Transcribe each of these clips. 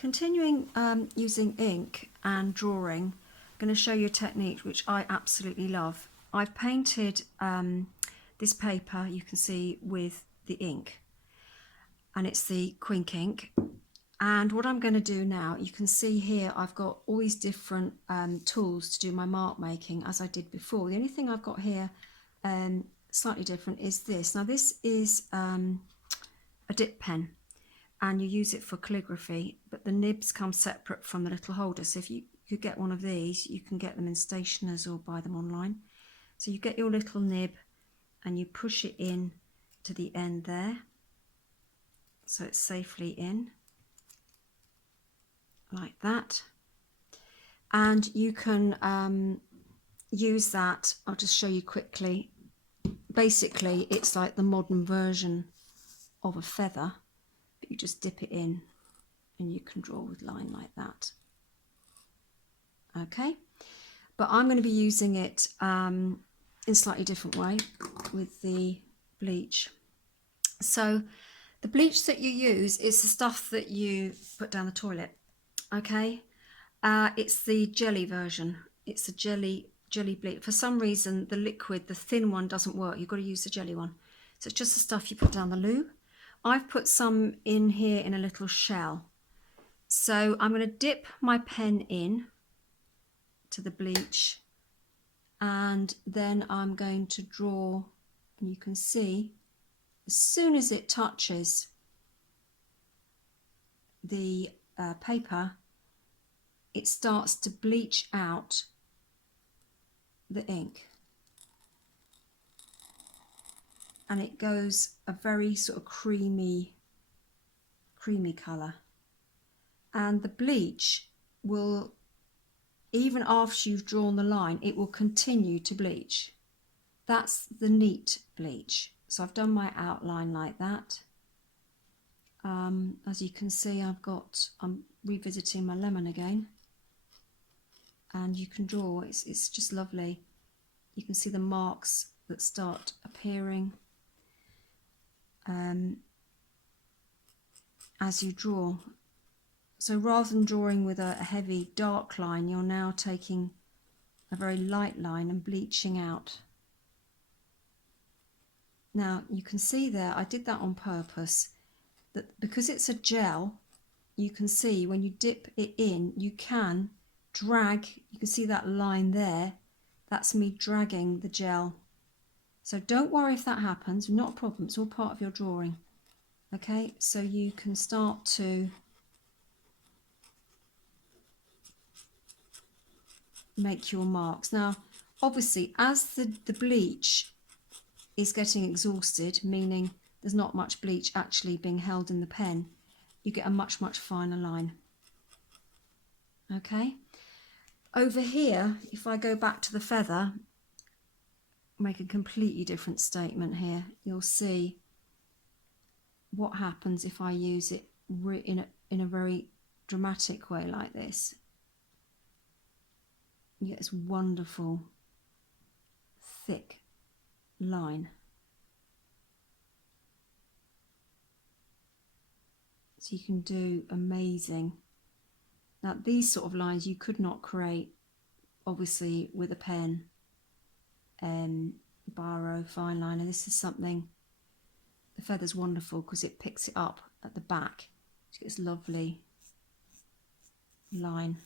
Continuing using ink and drawing, I'm going to show you a technique which I absolutely love. I've painted this paper, you can see, with the ink, and it's the Ink ink. And what I'm going to do now, you can see here I've got all these different tools to do my mark making as I did before. The only thing I've got here slightly different is this. Now this is a dip pen, and you use it for calligraphy, but the nibs come separate from the little holder. So if you could get one of these, you can get them in stationers or buy them online. So you get your little nib and you push it in to the end there, so it's safely in, like that. And you can use that, I'll just show you quickly. Basically, it's like the modern version of a feather, but you just dip it in and you can draw with line like that. Okay, but I'm going to be using it in a slightly different way with the bleach. So the bleach that you use is the stuff that you put down the toilet. Okay, it's the jelly version. It's a jelly bleach. For some reason, the liquid, the thin one, doesn't work. You've got to use the jelly one. So it's just the stuff you put down the loo. I've put some in here in a little shell. So I'm going to dip my pen in to the bleach, and then I'm going to draw, and you can see as soon as it touches the paper, it starts to bleach out the ink, and it goes a very sort of creamy colour. And the bleach will, even after you've drawn the line, it will continue to bleach. That's the neat bleach. So I've done my outline like that. As you can see, I'm revisiting my lemon again, and you can draw. It's just lovely. You can see the marks that start appearing as you draw. So rather than drawing with a heavy dark line, you're now taking a very light line and bleaching out. Now you can see there, I did that on purpose, that because it's a gel, you can see when you dip it in, you can drag, you can see that line there, that's me dragging the gel. So don't worry if that happens, not a problem, it's all part of your drawing. Okay, so you can start to make your marks. Now obviously as the bleach is getting exhausted, meaning there's not much bleach actually being held in the pen, you get a much finer line. Okay, over here, if I go back to the feather, make a completely different statement here, you'll see what happens if I use it in a very dramatic way like this. You get this wonderful thick line. So you can do amazing. Now these sort of lines you could not create obviously with a pen, biro, fine liner. This is something, the feather's wonderful because it picks it up at the back. You get this lovely line.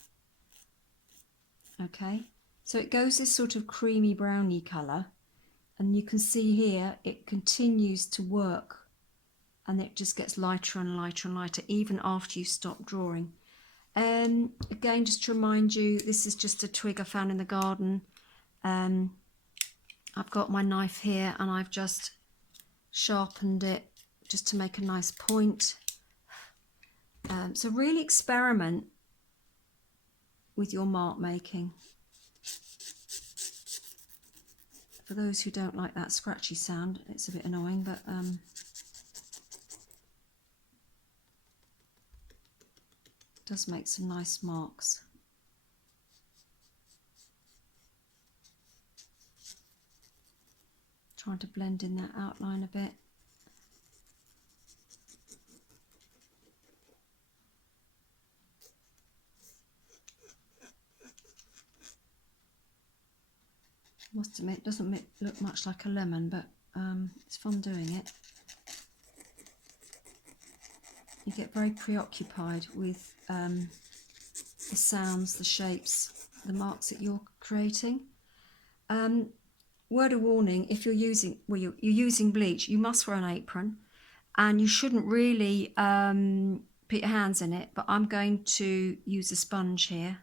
Okay, so it goes this sort of creamy browny colour, and you can see here it continues to work, and it just gets lighter and lighter and lighter even after you stop drawing. Again, just to remind you, this is just a twig I found in the garden. I've got my knife here and I've just sharpened it just to make a nice point. So really experiment with your mark making. For those who don't like that scratchy sound, it's a bit annoying, but it does make some nice marks. Trying to blend in that outline a bit. must admit, it doesn't look much like a lemon, but it's fun doing it. You get very preoccupied with the sounds, the shapes, the marks that you're creating. Word of warning, if you're using, well, you're using bleach, you must wear an apron, and you shouldn't really put your hands in it, but I'm going to use a sponge here.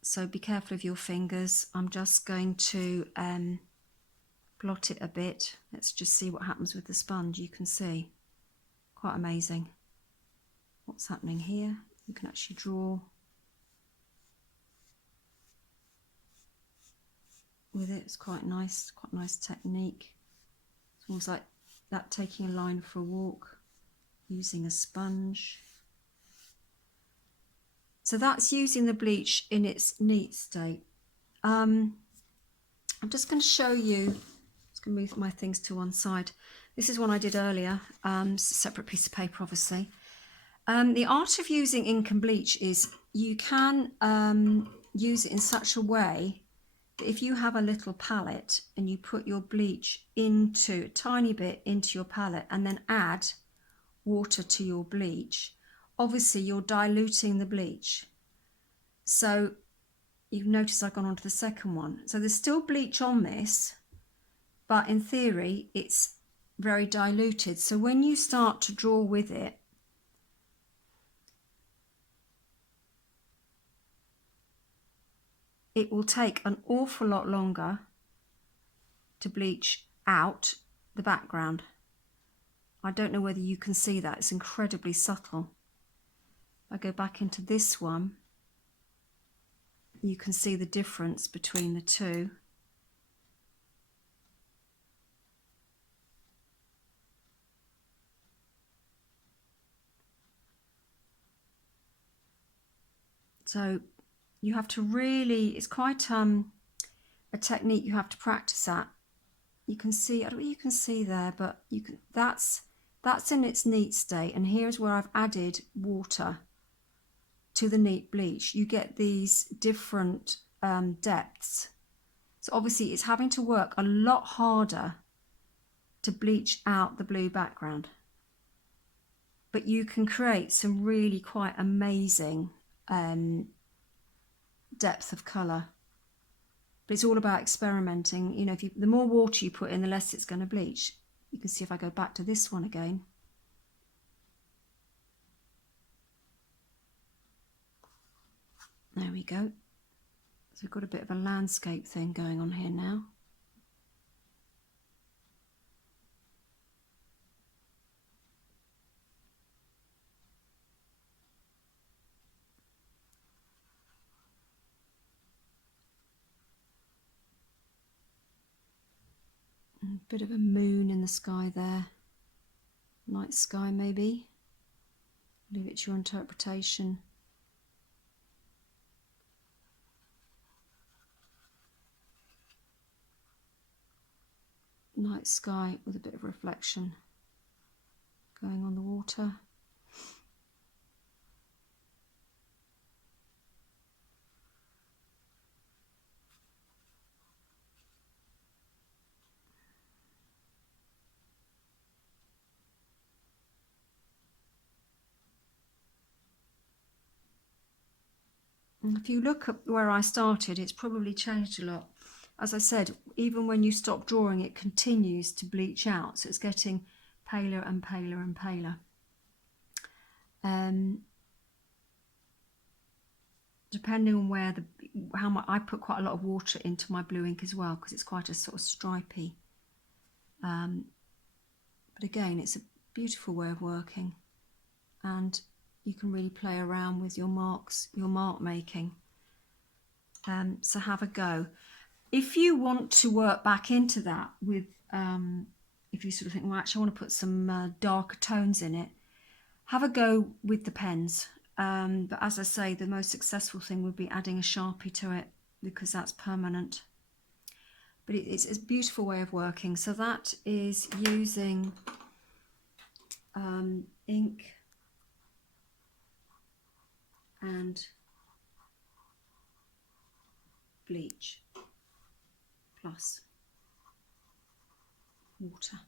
So be careful of your fingers. I'm just going to blot it a bit. Let's just see what happens with the sponge. You can see, quite amazing what's happening here. You can actually draw with it. It's quite nice technique. It's almost like that, taking a line for a walk, using a sponge. So that's using the bleach in its neat state. I'm just going to show you, I'm just going to move my things to one side. This is one I did earlier, it's a separate piece of paper obviously. The art of using ink and bleach is you can use it in such a way that if you have a little palette and you put your bleach into a tiny bit into your palette and then add water to your bleach, obviously you're diluting the bleach. So you've noticed I've gone on to the second one. So there's still bleach on this, but in theory it's very diluted. So when you start to draw with it, it will take an awful lot longer to bleach out the background. I don't know whether you can see that, it's incredibly subtle. If I go back into this one, you can see the difference between the two. So you have to really, it's quite a technique you have to practice at. You can see, I don't know what you can see there, but you can, that's in its neat state, and here's where I've added water to the neat bleach. You get these different depths. So obviously it's having to work a lot harder to bleach out the blue background, but you can create some really quite amazing depth of colour. But it's all about experimenting. You know, if the more water you put in, the less it's going to bleach. You can see if I go back to this one again. There we go. So we've got a bit of a landscape thing going on here now. A bit of a moon in the sky there. Night sky maybe. Leave it to your interpretation. Night sky with a bit of reflection going on the water. If you look at where I started, it's probably changed a lot. As I said, even when you stop drawing, it continues to bleach out, so it's getting paler and paler and paler. Depending on where how much I put quite a lot of water into my blue ink as well, because it's quite a sort of stripy. But again, it's a beautiful way of working, and you can really play around with your marks, your mark making. So have a go. If you want to work back into that with, if you sort of think, well, actually I want to put some darker tones in it, have a go with the pens. But as I say, the most successful thing would be adding a Sharpie to it, because that's permanent. But it's a beautiful way of working. So that is using ink and bleach. plus water.